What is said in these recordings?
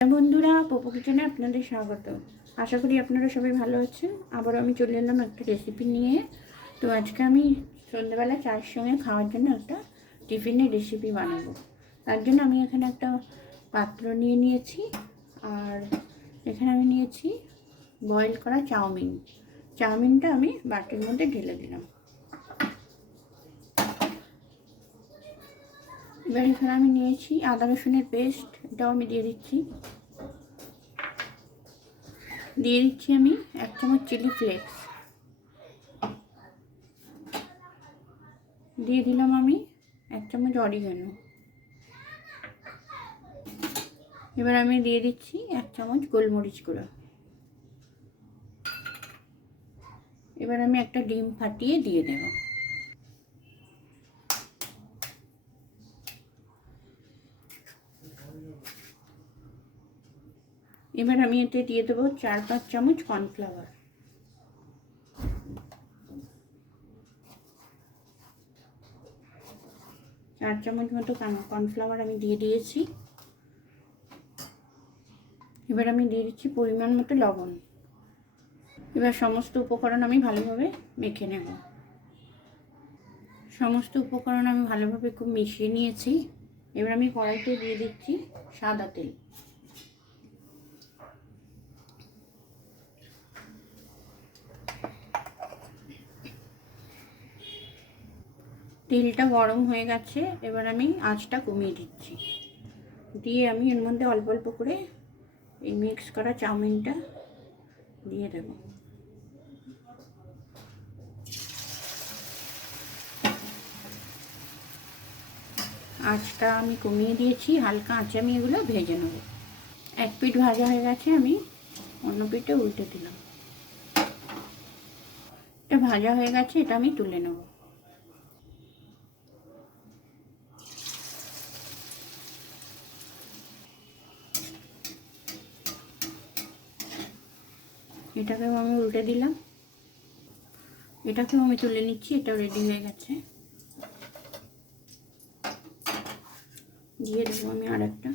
বন্ধুরা, পপু কিচেনে আপনাদের স্বাগত। আশা করি আপনারা সবাই ভালো আছেন। আবারও আমি চলে এলাম একটা রেসিপি নিয়ে। তো আজকে আমি সন্ধ্যেবেলা চায়ের সঙ্গে খাওয়ার জন্য একটা টিফিনের রেসিপি বানাবো। তার জন্য আমি এখানে একটা পাত্র নিয়ে নিয়েছি, আর এখানে আমি নিয়েছি বয়েল করা চাউমিন। চাউমিনটা আমি বাটির মধ্যে ঢেলে দিলাম। এবার এখানে আমি নিয়েছি আদা রসুনের পেস্ট, এটাও আমি দিয়ে দিচ্ছি। দিয়ে দিচ্ছি আমি 1 চামচ চিলি ফ্লেক্স। দিয়ে দিলাম আমি 1 চামচ অরিগানো। এবার আমি দিয়ে দিচ্ছি 1 চামচ গোলমরিচ গুঁড়ো। এবার আমি একটা ডিম ফাটিয়ে দিয়ে দেব। এবার আমি এতে দিয়ে দেবো 4-5 চামচ কর্নফ্লাওয়ার। চার চামচ মতো কর্নফ্লাওয়ার আমি দিয়ে দিয়েছি। এবার আমি দিয়ে দিচ্ছি পরিমাণ মতো লবণ। এবার সমস্ত উপকরণ আমি ভালোভাবে মেখে নেব। সমস্ত উপকরণ আমি ভালোভাবে খুব মিশিয়ে নিয়েছি। এবার আমি কড়াইতে দিয়ে দিচ্ছি সাদা তেল। তেলটা গরম হয়ে গেছে, এবার আমি আঁচটা কমিয়ে দিচ্ছি। দিয়ে আমি এর মধ্যে অল্প অল্প করে এই মিক্স করা চাউমিনটা দিয়ে দেব। আঁচটা আমি কমিয়ে দিয়েছি, হালকা আঁচে আমি এগুলো ভেজে নেব। এক পিঠ ভাজা হয়ে গেছে, আমি অন্য পিঠে উল্টে দিলাম। এটা ভাজা হয়ে গেছে, এটা আমি তুলে নেব। এটাকেও আমি উল্টে দিলাম। এটাকেও আমি তুলে নিচ্ছি, এটাও রেডি হয়ে গেছে। দিয়ে দেবো আমি আরেকটা।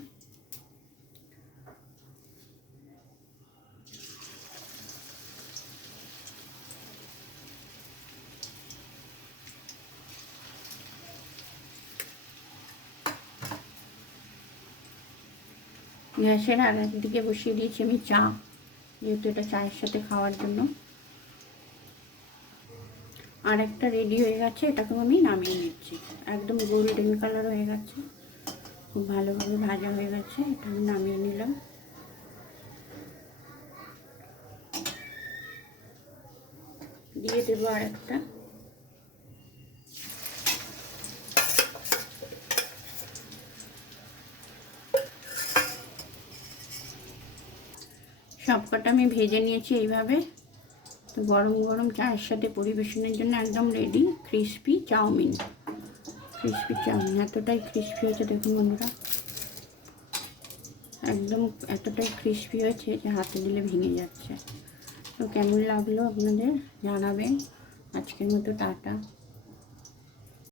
গ্যাসের আর একদিকে বসিয়ে দিয়েছি আমি চা, যেহেতু এটা চায়ের সাথে খাওয়ার জন্য। আর একটা রেডি হয়ে গেছে, এটাকেও আমি নামিয়ে নিচ্ছি। একদম গোল্ডেন কালার হয়ে গেছে, খুব ভালোভাবে ভাজা হয়ে গেছে। এটা আমি নামিয়ে নিলাম। দিয়ে দেবো আর একটা। সবকটা আমি ভেজে নিয়েছি এইভাবে। তো গরম গরম চায়ের সাথে পরিবেশনের জন্য একদম রেডি ক্রিস্পি চাউমিন। এতটাই ক্রিস্পি হয়েছে, দেখুন বন্ধুরা, একদম এতটাই ক্রিস্পি হয়েছে যে হাতে দিলে ভেঙে যাচ্ছে। তো কেমন লাগলো আপনাদের জানাবেন। আজকের মতো টাটা।